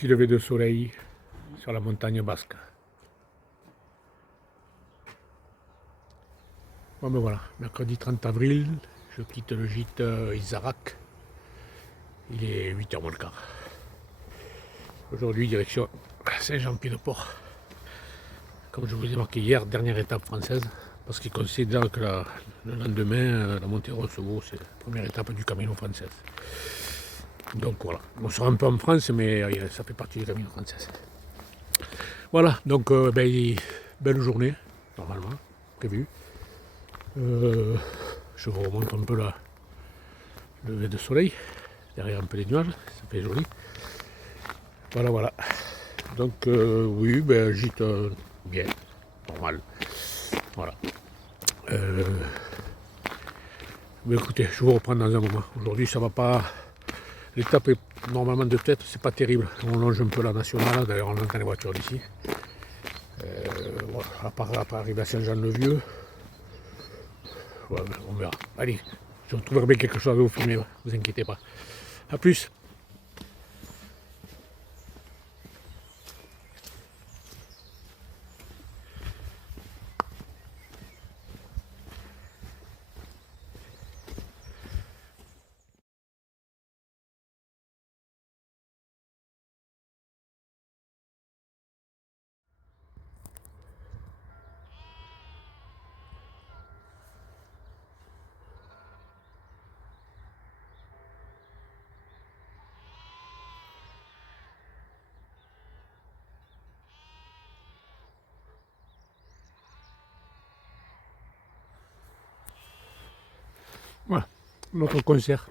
Petit lever de soleil sur la montagne basque. Bon ben voilà, mercredi 30 avril, je quitte le gîte Isaac. Il est 8h moins le quart. Aujourd'hui, direction Saint-Jean-Pied-de-Port. Comme je vous ai marqué hier, dernière étape française. Parce qu'ils considèrent que le lendemain, la montée Rossevaux, c'est la première étape du Camino français. Donc voilà, on sera un peu en France, mais ça fait partie du Camino français. Voilà, donc belle journée, normalement, prévue. Je vous remonte un peu le lever de soleil, derrière un peu les nuages, ça fait joli. Voilà. Donc oui, gîte bien, normal. Voilà. Mais écoutez, je vous reprends dans un moment. Aujourd'hui, ça va pas. L'étape est normalement de tête, c'est pas terrible. On longe un peu la nationale, d'ailleurs on entend les voitures d'ici. Voilà, à part arriver à Saint-Jean-le-Vieux. Ouais, on verra. Allez, je retrouverai bien quelque chose à vous filmer, vous inquiétez pas. A plus. Voilà, notre concert.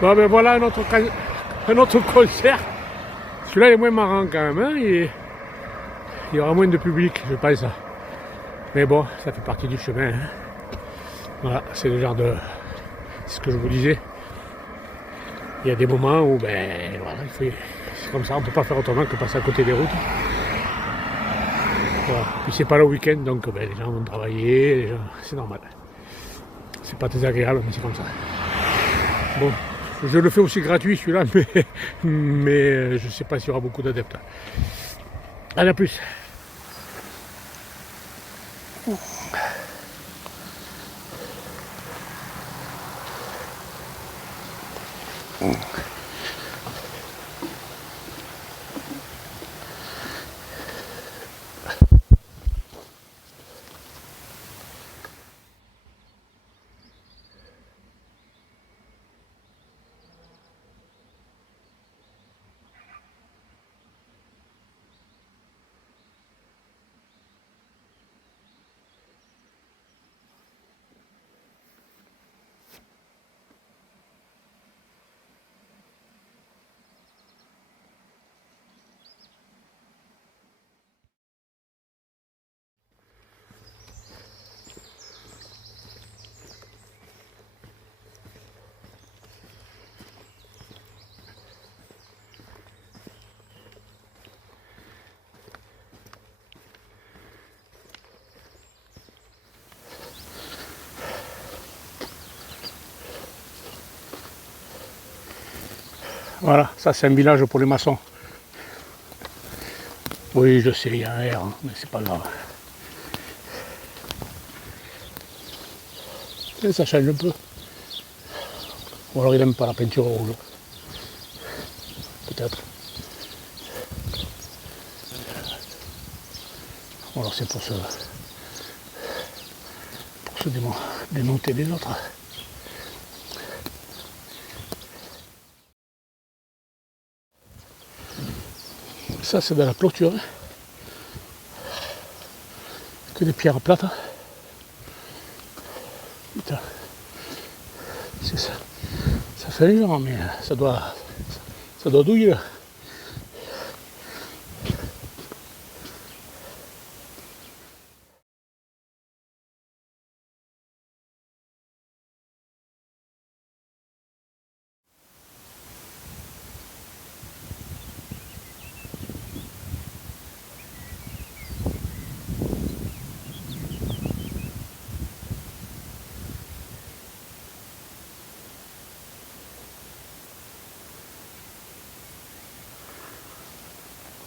Bon ben voilà un autre concert. Celui-là est moins marrant quand même, hein. Il y aura moins de public, je pense. Mais bon, ça fait partie du chemin, hein. Voilà, c'est le genre de. C'est ce que je vous disais. Il y a des moments où voilà, c'est comme ça, on ne peut pas faire autrement que passer à côté des routes. Voilà. Puis c'est pas le week-end, donc les gens vont travailler, c'est normal. C'est pas très agréable, mais c'est comme ça. Bon, je le fais aussi gratuit celui-là, mais je sais pas s'il y aura beaucoup d'adeptes. Allez, à plus. Voilà, ça c'est un village pour les maçons. Oui, je sais, il y a un R, hein, mais c'est pas grave. Et ça change un peu. Ou alors il n'aime pas la peinture rouge. Peut-être. Ou alors c'est pour se démonter des autres. Ça c'est de la clôture. Que des pierres plates. Putain. C'est ça. Ça fait un genre, mais ça doit douiller.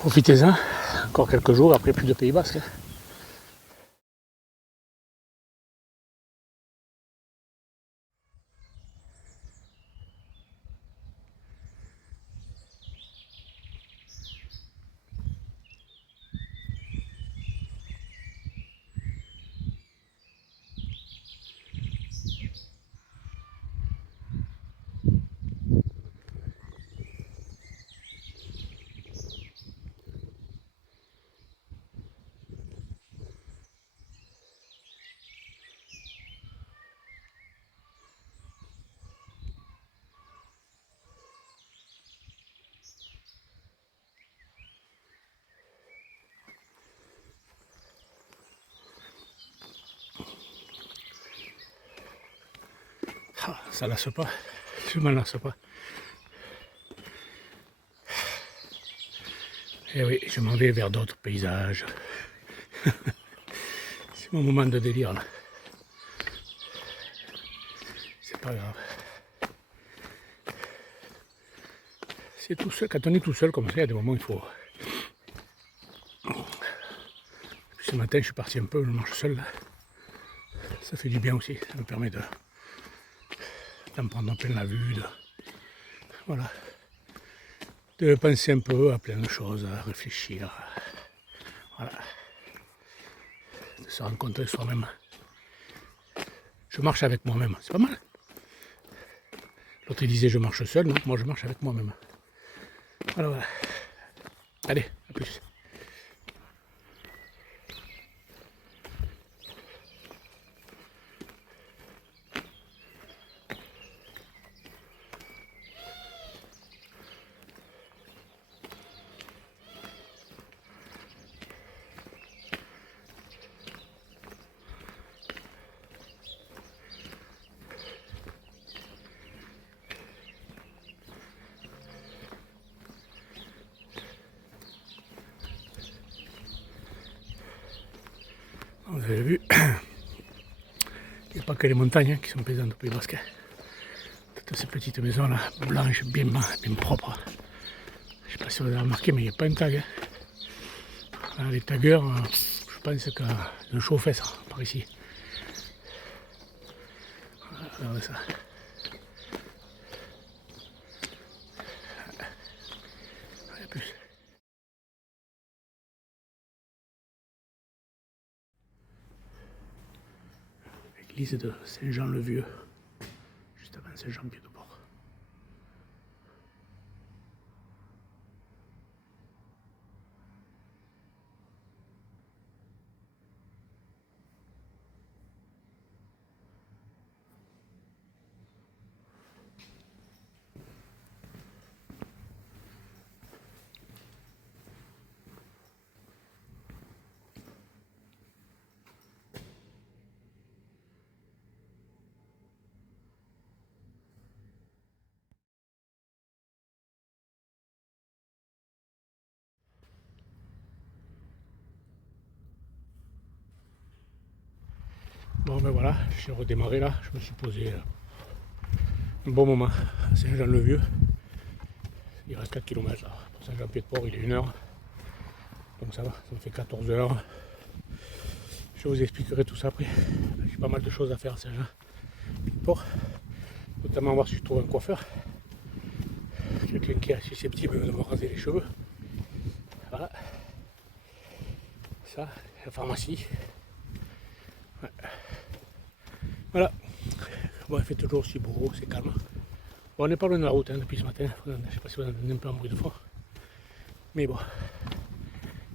Profitez-en, encore quelques jours, après plus de Pays Basque. Ah, ça lasse pas, je m'en lasse pas. Et oui, je m'en vais vers d'autres paysages. C'est mon moment de délire là. C'est pas grave. C'est tout seul, quand on est tout seul comme ça, il y a des moments où il faut. Puis ce matin, je suis parti un peu, je marche seul là. Ça fait du bien aussi, ça me permet d'en prendre plein la vue, voilà, de penser un peu à plein de choses, à réfléchir, voilà, de se rencontrer soi-même. Je marche avec moi-même, c'est pas mal. L'autre il disait je marche seul, non, moi je marche avec moi-même. Voilà, voilà. Allez, à plus. Vous avez vu, il n'y a pas que les montagnes qui sont plaisantes au Pays Basque. Toutes ces petites maisons là, blanches, bien propres. Je ne sais pas si vous avez remarqué, mais il n'y a pas un tag. Les taggeurs, je pense qu'ils ont chauffé ça par ici. Regardez ça. Plus. L'église de Saint-Jean-le-Vieux, juste avant Saint-Jean-Pied-de-Port. Bon ben voilà, j'ai redémarré là, je me suis posé un bon moment à Saint-Jean-le-Vieux. Il reste 4 km là. Pour Saint-Jean-Pied-de-Port, il est 1 heure. Donc ça va, ça me fait 14 heures. Je vous expliquerai tout ça après. J'ai pas mal de choses à faire à Saint-Jean-Pied-de-Port. Notamment voir si je trouve un coiffeur. Quelqu'un qui est susceptible de me raser les cheveux. Voilà. Ça, la pharmacie. Ouais. Voilà. Bon, il fait toujours aussi beau, c'est calme. Bon, on n'est pas loin de la route hein, depuis ce matin. Je ne sais pas si vous entendez un peu un bruit de fond. Mais bon,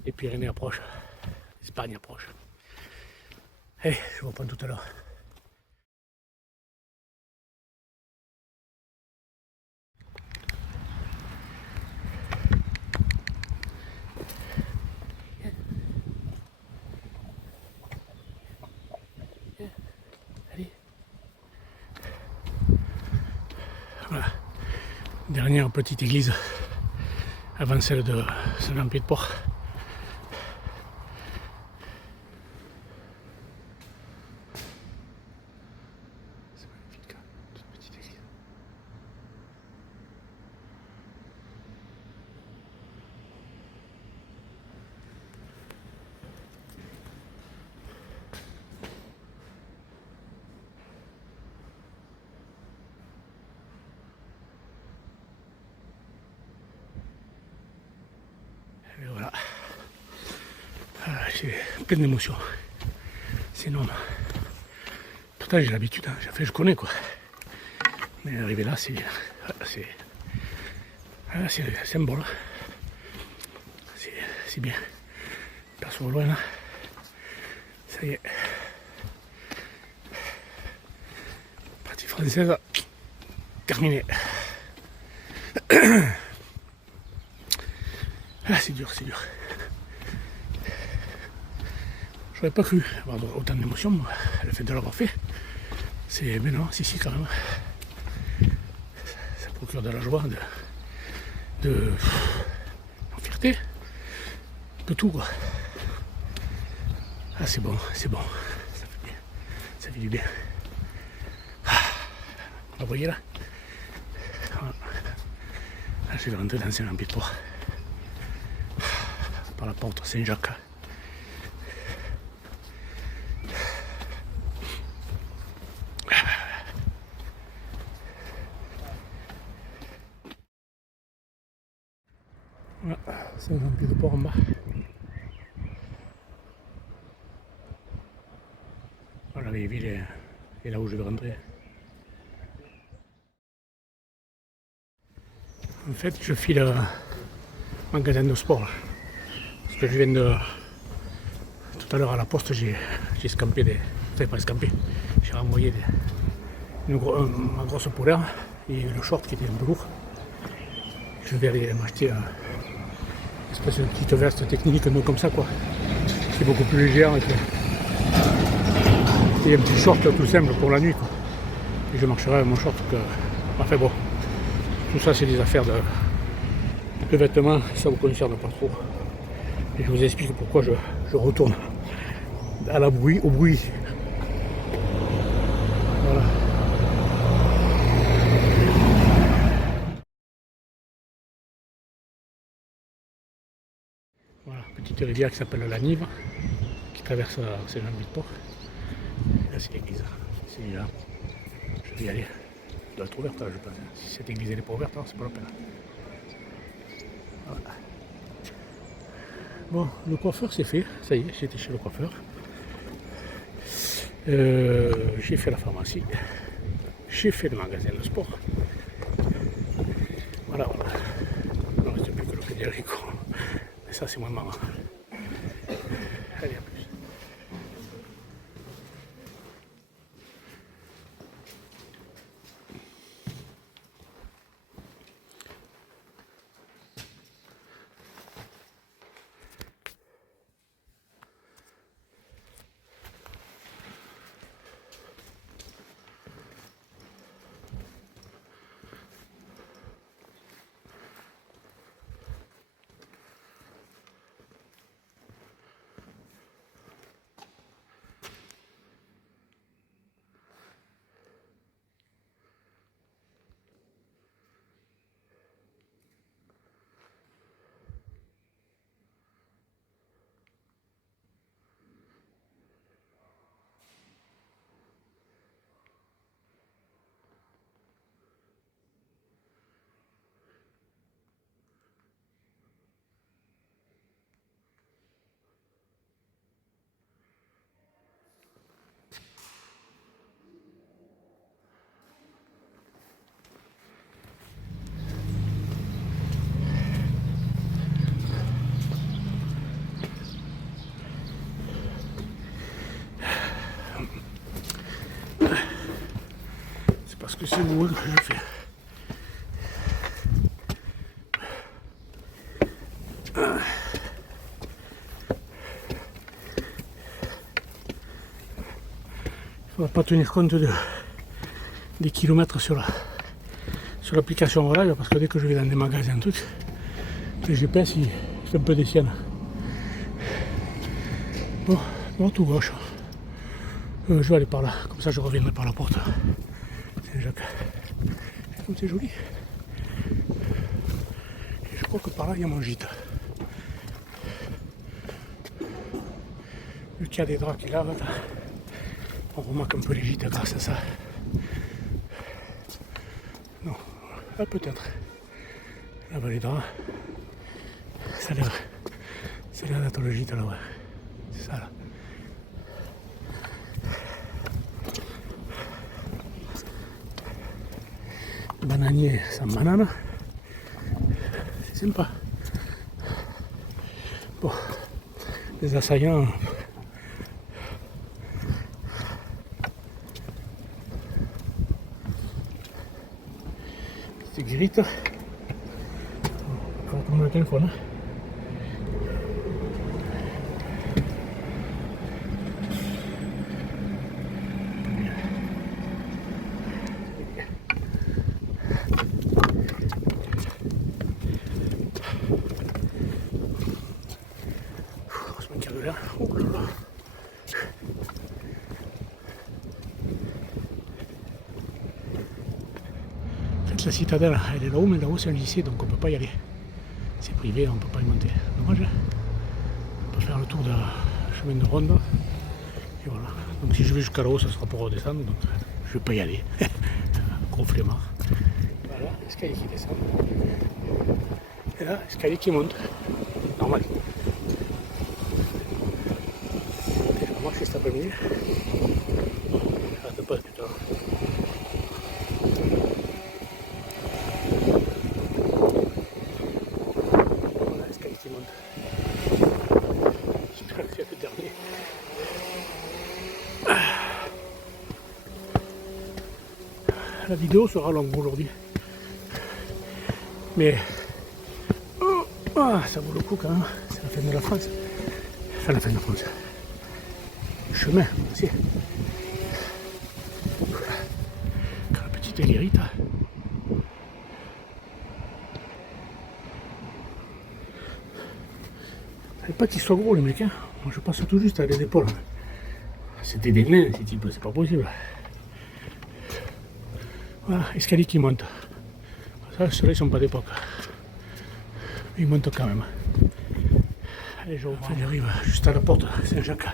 les Pyrénées approchent. L'Espagne approche. Allez, je vous reprends tout à l'heure. Allez. Voilà. Dernière petite église avant celle de Saint-Jean-Pied-de-Port. C'est magnifique, hein, cette petite église. Et voilà. Ah, j'ai plein d'émotions. C'est énorme. Pourtant j'ai l'habitude, hein. Je connais quoi. Mais arriver là, c'est un bol. C'est bien. Perso au loin là. Ça y est. Partie française terminée. Ah, c'est dur, c'est dur. J'aurais pas cru avoir autant d'émotions, le fait de l'avoir fait. Mais non, si quand même. Ça procure de la joie, de fierté, de tout quoi. Ah c'est bon, ça fait bien, ça fait du bien. Ah, vous voyez là, je vais rentrer dans un empire par la porte Saint-Jacques. Voilà, c'est un empire de port en bas. Voilà, les villes et là où je vais rentrer. En fait, je file un magasin de sport. Là. Parce que je viens de. Tout à l'heure à la poste, j'ai scampé des. Enfin, pas scampé. J'ai renvoyé ma grosse polaire et le short qui était un peu lourd. Je vais aller m'acheter une espèce de petite veste technique, non comme ça quoi. C'est beaucoup plus légère et un petit short tout simple pour la nuit quoi. Et je marcherai avec mon short que. Enfin bon. Tout ça c'est des affaires de vêtements, ça vous concerne pas trop. Et je vous explique pourquoi je retourne au bruit. Voilà. Voilà, petite rivière qui s'appelle la Nive, qui traverse Saint-Jean-Pied-de-Port. Là c'est l'église, c'est là. Je vais y aller. Elle doit être ouverte, je pense. Si cette église n'est pas ouverte, c'est pas la peine. Voilà. Bon, le coiffeur c'est fait, ça y est, j'étais chez le coiffeur. J'ai fait la pharmacie, j'ai fait le magasin de sport. Voilà. Il ne reste plus que le Federico. Mais ça c'est moins marrant. Allez, à plus. Parce que c'est vous que je fais. On va pas tenir compte des kilomètres sur l'application Live parce que dès que je vais dans des magasins un truc, le GPS il fait un peu des siennes. Bon, tout gauche. Je vais aller par là, comme ça je reviendrai par la porte. Saint-Jacques. Comme c'est joli. Et je crois que par là il y a mon gîte. Vu qu'il y a des draps qui lavent, on remarque un peu les gîtes grâce à ça. Non, peut-être. Là-bas les draps, ça a l'air C'est là notre gîte là, ouais. C'est ça là. Bananier sans banane. C'est sympa. Bon, les assaillants. Petite grite. On va prendre le téléphone. Oh là là. En fait, la citadelle, elle est là-haut, mais là-haut c'est un lycée, donc on ne peut pas y aller. C'est privé, on ne peut pas y monter. Dommage. On peut faire le tour de chemin de ronde. Et voilà. Donc si je vais jusqu'à là-haut, ça sera pour redescendre, donc je ne vais pas y aller. Gros flemmard. Voilà, escalier qui descend. Et là, escalier qui monte. Normal. Marcher cet après-midi. J'arrête pas putain. Voilà l'escalier qui monte. J'espère que c'est le dernier. La vidéo sera longue aujourd'hui. Mais ça vaut le coup quand même. C'est la fin de la France. Enfin la fin de la France. Chemin aussi. La petite guérite. Fallait pas qu'ils soient gros les mecs, hein. Moi je passe tout juste à les épaules. C'était des nains ces types, c'est pas possible. Voilà, escalier qui monte. Ça, ceux-là ils sont pas d'époque. Ils montent quand même. Allez, j'arrive juste à la porte Saint-Jacques.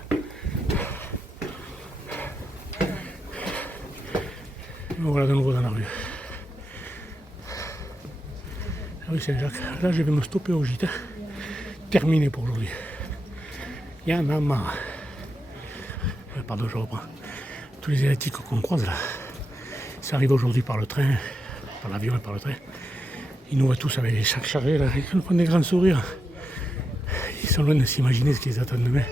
Voilà de nouveau dans la rue. La rue Saint-Jacques. Là je vais me stopper au gîte. Terminé pour aujourd'hui. Il y en a marre. Pardon, je reprends. Tous les électriques qu'on croise là. Ça arrive aujourd'hui par le train, par l'avion et par le train. Ils nous voient tous avec les sacs chargés là. Ils nous prennent des grands sourires. Ils sont loin de s'imaginer ce qu'ils attendent demain.